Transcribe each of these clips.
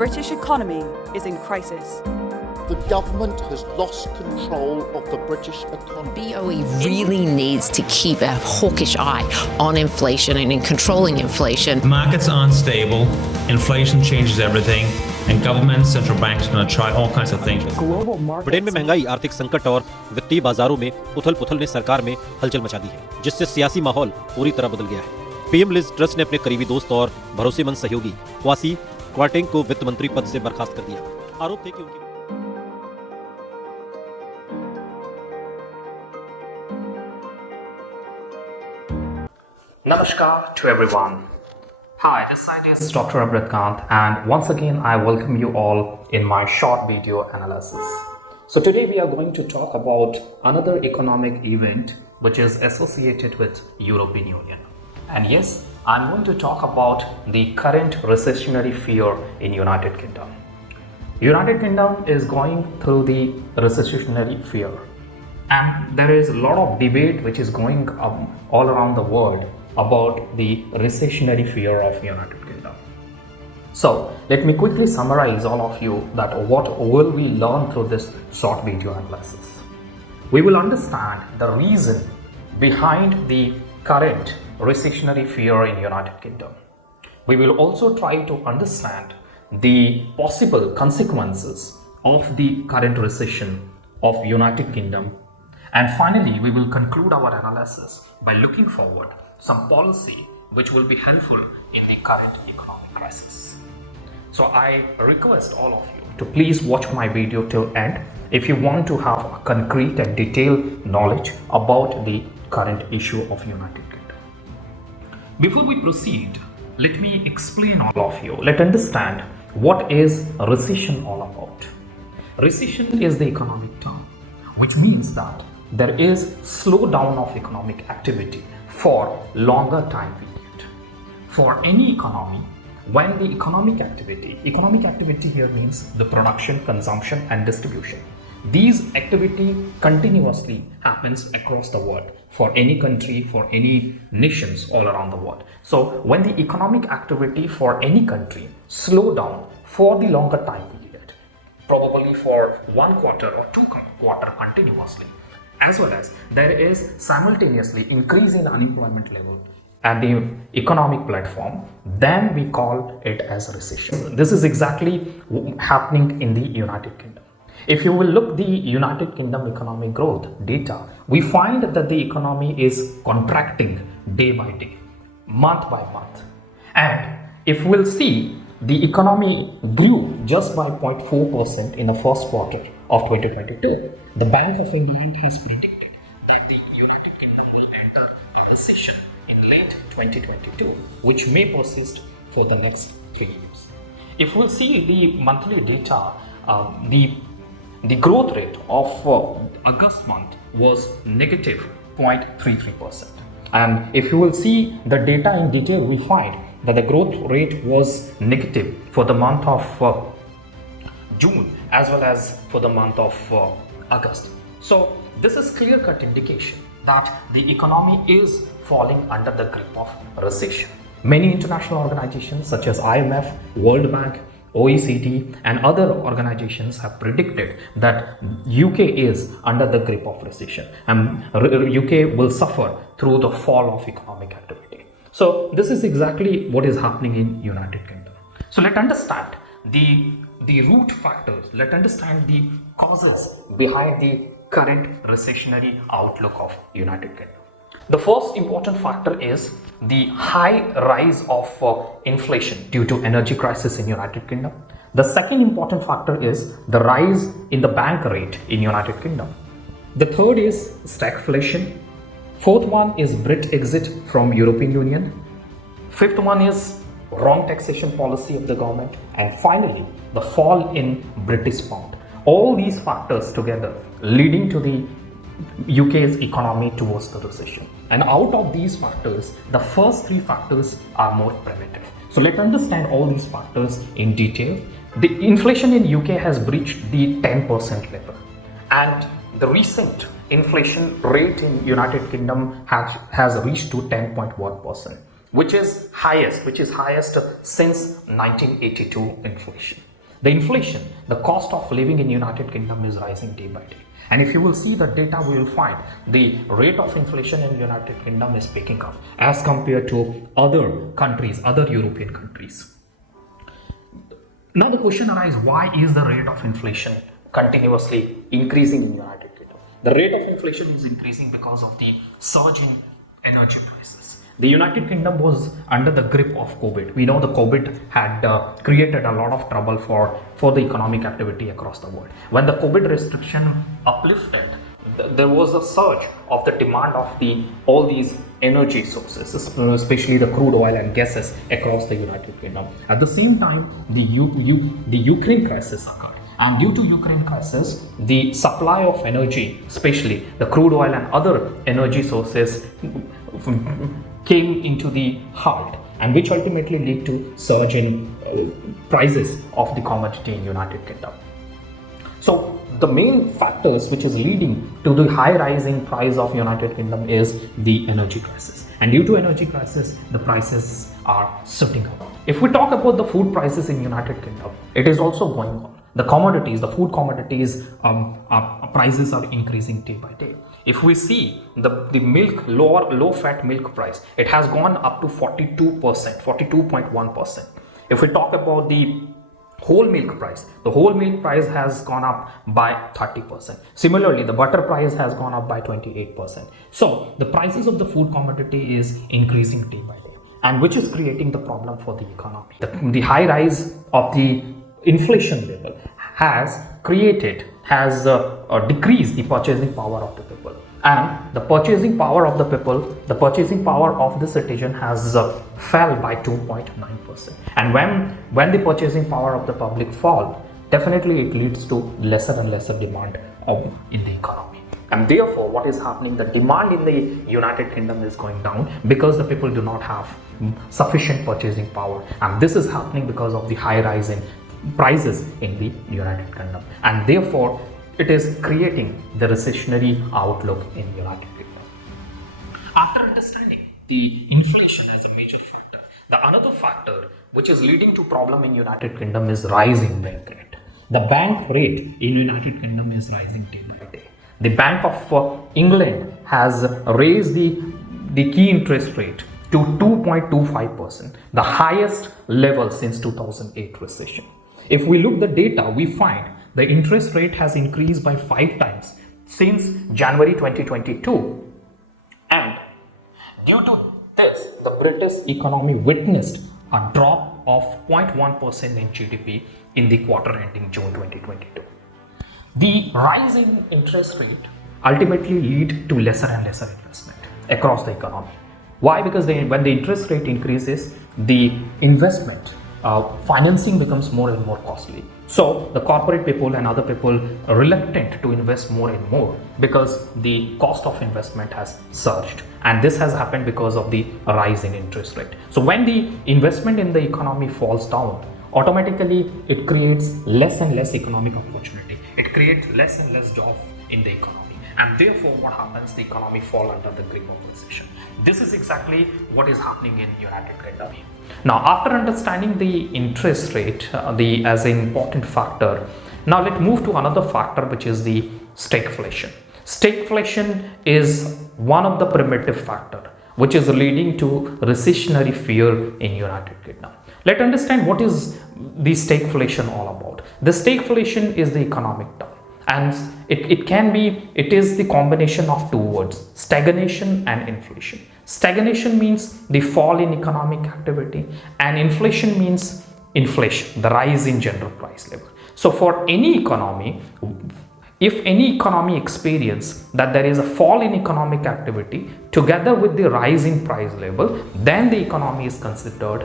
British economy is in crisis. The government has lost control of the British economy. BOE really needs to keep a hawkish eye on inflation and in controlling inflation. Markets are unstable, inflation changes everything, and governments, central banks are going to try all kinds of things. Britain में महंगाई, आर्थिक संकट और वित्तीय बाजारों में उथल-पुथल ने सरकार में हलचल मचा दी है, जिससे सियासी माहौल पूरी तरह बदल गया है। पीएम लिज ट्रस ने अपने करीबी दोस्त और भरोसेमंद सहयोगी क्वासी क्वार्टेंग को वित्त मंत्री पद से बर्खास्त कर दिया। आरोप थे कि उनकी Namaskar to everyone. Hi, this side is Dr. Amrit Kant, and once again I welcome you all in my short video analysis. So today we are going to talk about another economic event which is associated with European Union. And yes, I'm going to talk about the current recessionary fear in United Kingdom. United Kingdom is going through the recessionary fear, and there is a lot of debate which is going all around the world about the recessionary fear of United Kingdom. So let me quickly summarize all of you that what will we learn through this short video analysis. We will understand the reason behind the current recessionary fear in United Kingdom. We will also try to understand the possible consequences of the current recession of United Kingdom. And finally, we will conclude our analysis by looking forward some policy which will be helpful in the current economic crisis. So I request all of you to please watch my video till end if you want to have a concrete and detailed knowledge about the current issue of United Kingdom. Before we proceed, let me explain all of you. Let's understand what is recession all about. Recession is the economic term, which means that there is slowdown of economic activity for longer time period. For any economy, when the economic activity here means the production, consumption and distribution. These activity continuously happens across the world for any country, for any nations all around the world. So when the economic activity for any country slow down for the longer time period, probably for 1 quarter or 2 quarters continuously, as well as there is simultaneously increase in unemployment level at the economic platform, then we call it as a recession. This is exactly happening in the United Kingdom. If you will look the United Kingdom economic growth data, we find that the economy is contracting day by day, month by month. And if we'll see, the economy grew just by 0.4% in the first quarter of 2022. The Bank of England has predicted that the United Kingdom will enter a recession in late 2022, which may persist for the next 3 years. If we'll see the monthly data, the growth rate of August month was negative 0.33%. And if you will see the data in detail, we find that the growth rate was negative for the month of June as well as for the month of August. So this is clear-cut indication that the economy is falling under the grip of recession. Many international organizations such as IMF, World Bank, OECD and other organizations have predicted that UK is under the grip of recession and UK will suffer through the fall of economic activity. So this is exactly what is happening in United Kingdom. So let's understand the root factors, let's understand the causes behind the current recessionary outlook of United Kingdom. The first important factor is the high rise of inflation due to energy crisis in United Kingdom. The second important factor is the rise in the bank rate in United Kingdom. The third is stagflation. Fourth one is Brit exit from European Union. Fifth one is wrong taxation policy of the government. And finally, the fall in British pound. All these factors together leading to the UK's economy towards the recession. And out of these factors, the first 3 factors are more primitive. So let's understand all these factors in detail. The inflation in UK has breached the 10% level. And the recent inflation rate in United Kingdom has reached to 10.1%, which is highest since 1982 inflation. The inflation, the cost of living in United Kingdom is rising day by day. And if you will see the data, we will find the rate of inflation in United Kingdom is picking up as compared to other countries, other European countries. Now the question arises, why is the rate of inflation continuously increasing in United Kingdom? The rate of inflation is increasing because of the surge in energy prices. The United Kingdom was under the grip of COVID. We know the COVID had created a lot of trouble for the economic activity across the world. When the COVID restriction uplifted, there was a surge of the demand of all these energy sources, especially the crude oil and gases across the United Kingdom. At the same time, the Ukraine crisis occurred. And due to Ukraine crisis, the supply of energy, especially the crude oil and other energy sources, came into the halt, and which ultimately led to surge in prices of the commodity in United Kingdom. So the main factors which is leading to the high rising price of United Kingdom is the energy crisis. And due to energy crisis, the prices are shooting up. If we talk about the food prices in United Kingdom, it is also going on. The commodities, the food commodities prices are increasing day by day. If we see the milk, low fat milk price, it has gone up to 42%, 42.1%. If we talk about the whole milk price, the whole milk price has gone up by 30%. Similarly, the butter price has gone up by 28%. So the prices of the food commodity is increasing day by day, and which is creating the problem for the economy. The high rise of the inflation level has decreased the purchasing power of the people, and the purchasing power of the people, the purchasing power of the citizen has fell by 2.9%. And when the purchasing power of the public fall, definitely it leads to lesser and lesser demand in the economy. And therefore, what is happening, the demand in the United Kingdom is going down because the people do not have sufficient purchasing power, and this is happening because of the high rise in prices in the United Kingdom, and therefore it is creating the recessionary outlook in United Kingdom. After understanding the inflation as a major factor, the another factor which is leading to problem in United Kingdom is rising bank rate. The bank rate in United Kingdom is rising day by day. The Bank of England has raised the key interest rate to 2.25%, the highest level since 2008 recession. If we look the data, we find the interest rate has increased by 5 times since January 2022. And due to this, the British economy witnessed a drop of 0.1% in GDP in the quarter ending June 2022. The rise in interest rate ultimately lead to lesser and lesser investment across the economy. Why? Because when the interest rate increases, the investment financing becomes more and more costly. So the corporate people and other people are reluctant to invest more and more because the cost of investment has surged, and this has happened because of the rise in interest rate. So when the investment in the economy falls down, automatically it creates less and less economic opportunity. It creates less and less jobs in the economy, and therefore what happens, the economy fall under the grip of recession. This is exactly what is happening in United Kingdom. Now, after understanding the interest rate as an important factor, now let's move to another factor, which is the stagflation. Stagflation is one of the primitive factors which is leading to recessionary fear in United Kingdom. Let's understand what is the stagflation all about. The stagflation is the economic term, and it is the combination of two words, stagnation and inflation. Stagnation means the fall in economic activity, and inflation means inflation, the rise in general price level. So for any economy, if any economy experience that there is a fall in economic activity together with the rise in price level, then the economy is considered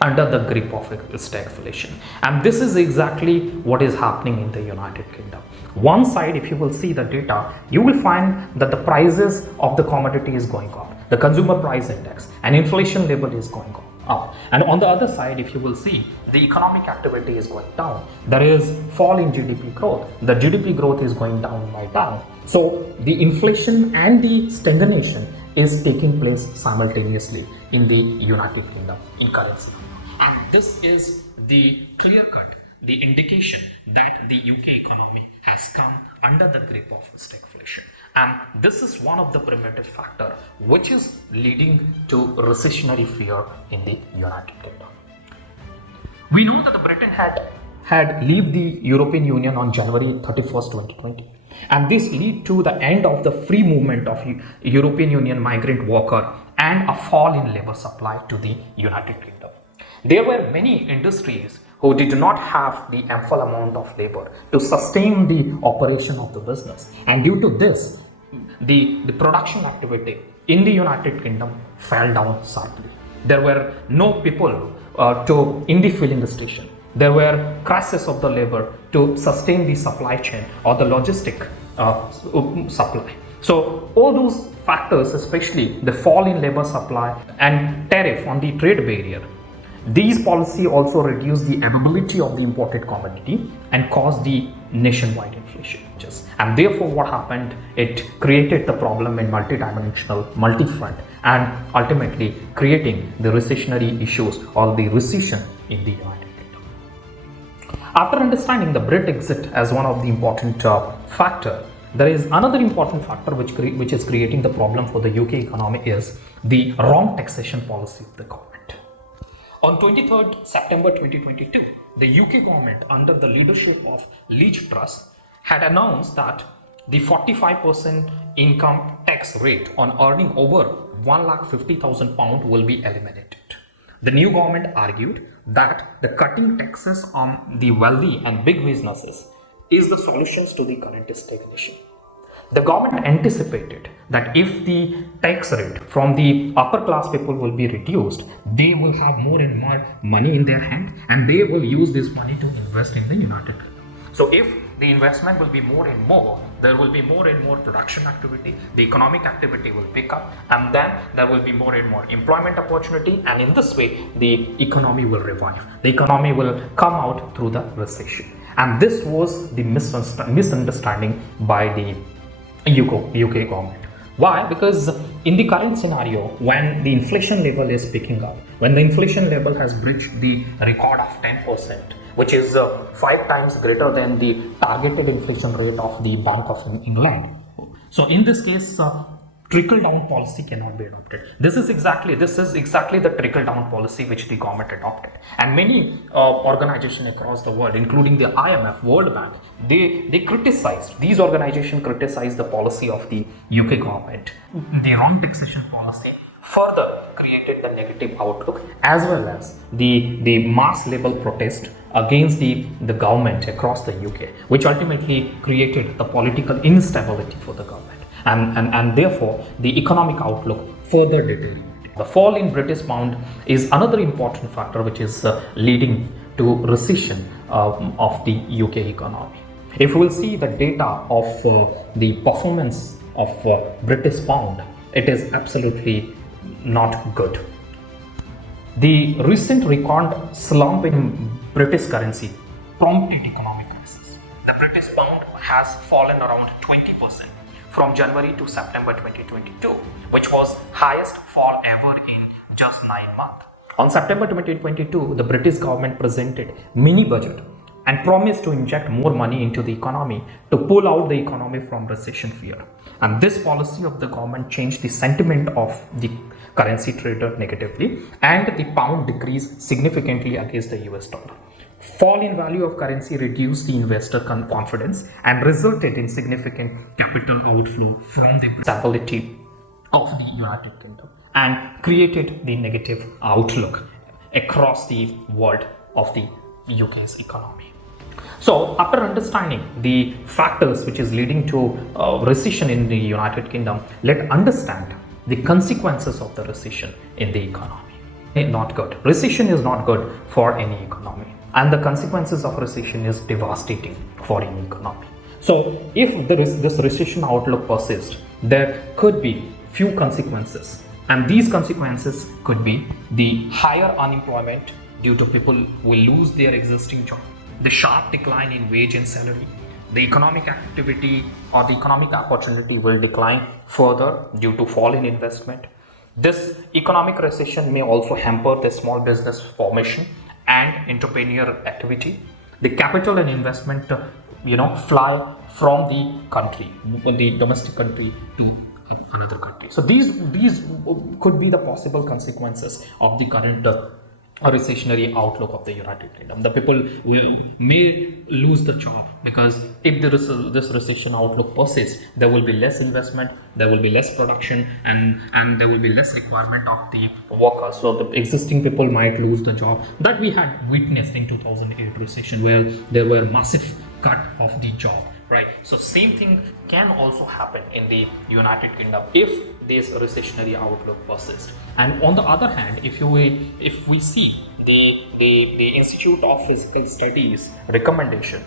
under the grip of stagflation. And this is exactly what is happening in the United Kingdom. One side, if you will see the data, you will find that the prices of the commodity is going up, the consumer price index and inflation level is going up. And on the other side, if you will see, the economic activity is going down. There is fall in GDP growth. The GDP growth is going down by down. So the inflation and the stagnation is taking place simultaneously in the United Kingdom in currency. And this is the clear-cut the indication that the UK economy has come under the grip of stagflation. And this is one of the primitive factors which is leading to recessionary fear in the United Kingdom. We know that the Britain had left the European Union on January 31st, 2020. And this led to the end of the free movement of European Union migrant worker and a fall in labor supply to the United Kingdom. There were many industries who did not have the ample amount of labor to sustain the operation of the business. And due to this, the production activity in the United Kingdom fell down sharply. There were no people in the filling station. There were crisis of the labor to sustain the supply chain or the logistic supply. So all those factors, especially the fall in labor supply and tariff on the trade barrier, these policy also reduced the availability of the imported commodity and caused the nationwide inflation. And therefore what happened, it created the problem in multidimensional, multi-front, and ultimately creating the recessionary issues or the recession in the United Kingdom. After understanding the Brit exit as one of the important factor, there is another important factor which is creating the problem for the UK economy is the wrong taxation policy of the government. On 23rd September 2022, the UK government under the leadership of Liz Truss had announced that the 45% income tax rate on earning over £150,000 will be eliminated. The new government argued that the cutting taxes on the wealthy and big businesses is the solutions to the current stagnation. The government anticipated that if the tax rate from the upper class people will be reduced, they will have more and more money in their hand and they will use this money to invest in the United Kingdom. So if the investment will be more and more, there will be more and more production activity, the economic activity will pick up, and then there will be more and more employment opportunity, and in this way the economy will revive. The economy will come out through the recession. And this was the misunderstanding by the UK government. Why? Because in the current scenario, when the inflation level is picking up, when the inflation level has breached the record of 10%, which is 5 times greater than the targeted inflation rate of the Bank of England. So in this case, trickle-down policy cannot be adopted. This is exactly the trickle-down policy which the government adopted. And many organizations across the world, including the IMF, World Bank, these organizations criticized the policy of the UK government. The wrong taxation policy further created the negative outlook, as well as the mass level protest against the government across the UK, which ultimately created the political instability for the government. And therefore the economic outlook further deteriorated. The fall in British pound is another important factor which is leading to recession of the UK economy. If we will see the data of the performance of British pound, it is absolutely not good. The recent record slump in British currency prompted economic crisis. The British pound has fallen around 20% from January to September 2022, which was highest fall ever in just 9 months. On September 2022, the British government presented mini budget and promised to inject more money into the economy to pull out the economy from recession fear. And this policy of the government changed the sentiment of the currency trader negatively, and the pound decreased significantly against the US dollar. Fall in value of currency reduced the investor confidence and resulted in significant capital outflow from the stability of the United Kingdom and created the negative outlook across the world of the UK's economy. So after understanding the factors which is leading to recession in the United Kingdom, let's understand the consequences of the recession in the economy. Not good. Recession is not good for any economy, and the consequences of recession is devastating for any economy. So if this recession outlook persists, there could be few consequences, and these consequences could be the higher unemployment due to people will lose their existing job, the sharp decline in wage and salary, the economic activity or the economic opportunity will decline further due to fall in investment. This economic recession may also hamper the small business formation and entrepreneurial activity. the capital and investment fly from the country, the domestic country, to another country. So these could be the possible consequences of the current recessionary outlook of the United Kingdom. The people may lose the job, because if this recession outlook persists, there will be less investment, there will be less production, and there will be less requirement of the workers. So the existing people might lose the job, that we had witnessed in 2008 recession, where there were massive cut of the job. Right. So same thing can also happen in the United Kingdom if this recessionary outlook persists. And on the other hand, if we see the Institute of Physical Studies recommendation,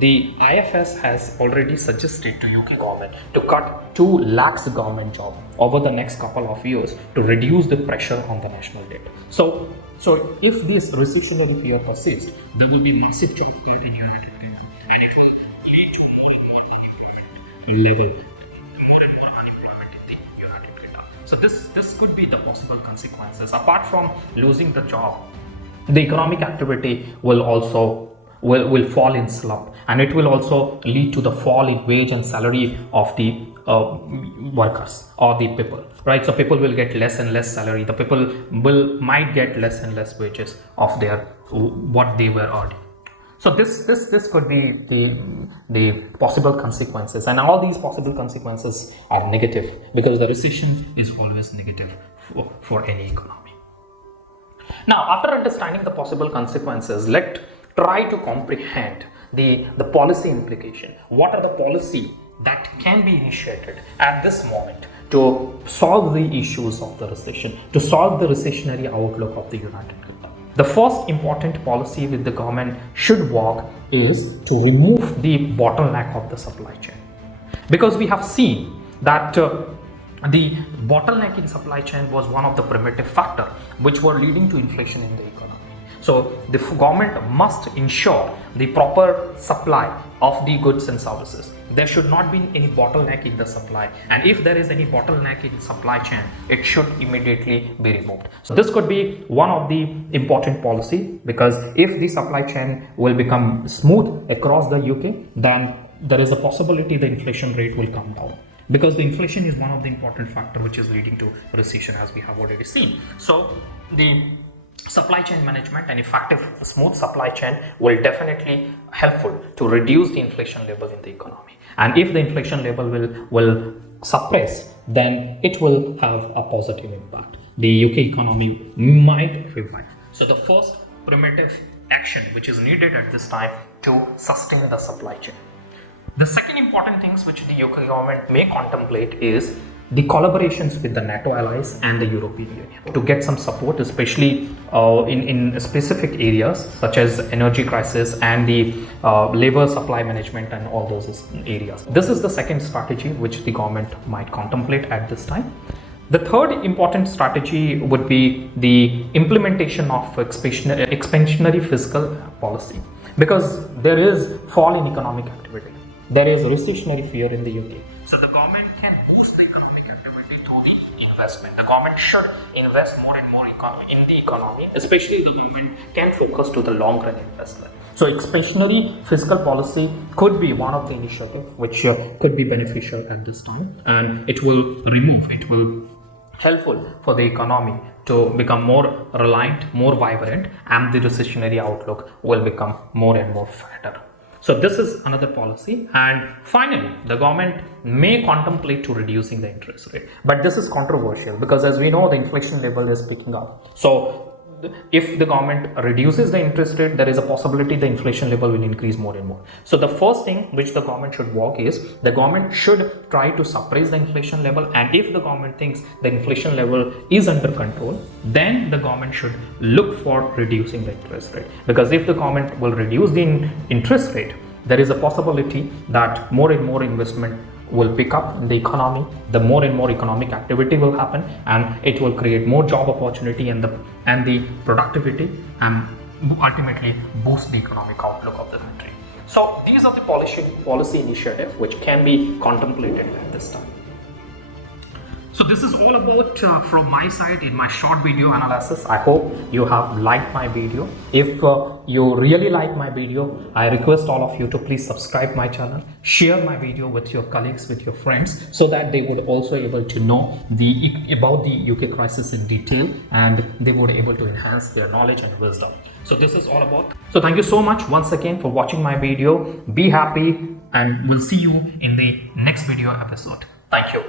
the IFS has already suggested to UK government to cut 2 lakhs government job over the next couple of years to reduce the pressure on the national debt. So if this recessionary fear persists, there will be massive job cut in United Kingdom, and it will lead to more and more unemployment in the United Kingdom. So this could be the possible consequences. Apart from losing the job, the economic activity will also fall in slump, and it will also lead to the fall in wage and salary of the workers or the people, right? So people will get less and less salary. The people might get less and less wages of their what they were earning. So this could be the possible consequences, and all these possible consequences are negative, because the recession is always negative for any economy. Now, after understanding the possible consequences, let's try to comprehend the policy implication. What are the policy that can be initiated at this moment to solve the issues of the recession, to solve the recessionary outlook of the United Kingdom? The first important policy with the government should work is to remove the bottleneck of the supply chain, because we have seen that the bottleneck in supply chain was one of the primitive factors which were leading to inflation in the economy. So the government must ensure the proper supply of the goods and services. There should not be any bottleneck in the supply, and if there is any bottleneck in supply chain, it should immediately be removed. So this could be one of the important policy, because if the supply chain will become smooth across the UK, then there is a possibility the inflation rate will come down, because the inflation is one of the important factor which is leading to recession, as we have already seen. So the supply chain management and effective smooth supply chain will definitely helpful to reduce the inflation level in the economy. And if the inflation level will suppress, then it will have a positive impact. The UK economy might revive. So the first primitive action which is needed at this time to sustain the supply chain. The second important things which the UK government may contemplate is the collaborations with the NATO allies and the European Union to get some support, especially in specific areas such as energy crisis and the labor supply management and all those areas. This is the second strategy which the government might contemplate at this time. The third important strategy would be the implementation of expansionary fiscal policy, because there is fall in economic activity. There is recessionary fear in the UK. So the government can boost the economic activity through the investment. The government should invest more and more in the economy, especially the government can focus to the long run investment. So expansionary fiscal policy could be one of the initiatives which could be beneficial at this time, and it will helpful for the economy to become more reliant, more vibrant, and the recessionary outlook will become more and more fatter. So this is another policy. And finally, the government may contemplate to reducing the interest rate, but this is controversial, because as we know, the inflation level is picking up. So if the government reduces the interest rate, there is a possibility the inflation level will increase more and more. So the first thing which the government should work is, the government should try to suppress the inflation level, and if the government thinks the inflation level is under control, then the government should look for reducing the interest rate, because if the government will reduce the interest rate, there is a possibility that more and more investment will pick up in the economy, the more and more economic activity will happen, and it will create more job opportunity and the productivity, and ultimately boost the economic outlook of the country. So these are the policy initiatives which can be contemplated at this time. So this is all about from my side in my short video analysis. I hope you have liked my video. If you really like my video, I request all of you to please subscribe my channel, share my video with your colleagues, with your friends, so that they would also able to know about the UK crisis in detail, and they would able to enhance their knowledge and wisdom. So this is all about. So thank you so much once again for watching my video. Be happy, and we'll see you in the next video episode. Thank you.